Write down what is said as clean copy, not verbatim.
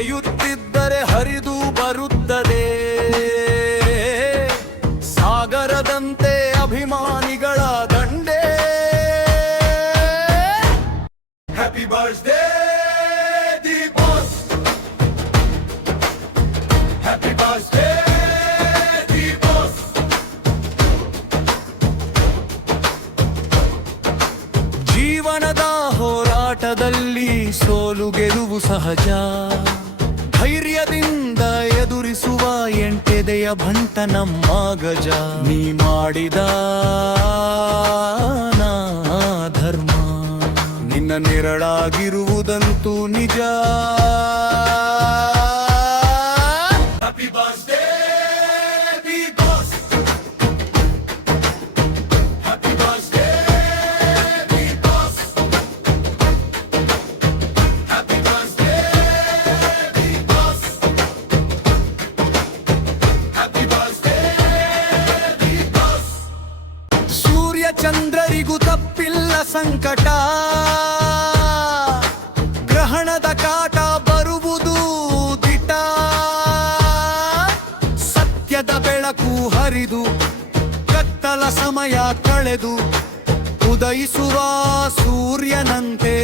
ನಡೆಯುತ್ತಿದ್ದರೆ ಹರಿದು ಬರುತ್ತದೆ ಸಾಗರದಂತೆ ಅಭಿಮಾನಿಗಳ ದಂಡೆ. Happy birthday the boss, happy birthday the boss. ಜೀವನದ ಹೋರಾಟದಲ್ಲಿ ಸೋಲು ಗೆಲುವು ಸಹಜ. ಧೈರ್ಯದಿಂದ ಎದುರಿಸುವ ಎಂಟೆದೆಯ ಬಂಟ ನಮ್ಮ ಗಜ. ನೀ ಮಾಡಿದ ಧರ್ಮ ನಿನ್ನ ನೆರಳಾಗಿರುವುದಂತೂ ನಿಜ. Happy birthday the boss, happy birthday the boss, happy birthday the boss, happy birthday the boss. ಸೂರ್ಯ ಚಂದ್ರರಿಗೂ ತಪ್ಪಿಲ್ಲ ಸಂಕಟ, ಗ್ರಹಣದ ಕಾಟ ಬರುವುದು ದಿಟ. ಸತ್ಯದ ಬೆಳಕು ಹರಿದು ಕತ್ತಲ ಸಮಯ ಕಳೆದು ಉದಯಿಸುವ ಸೂರ್ಯನಂತೆ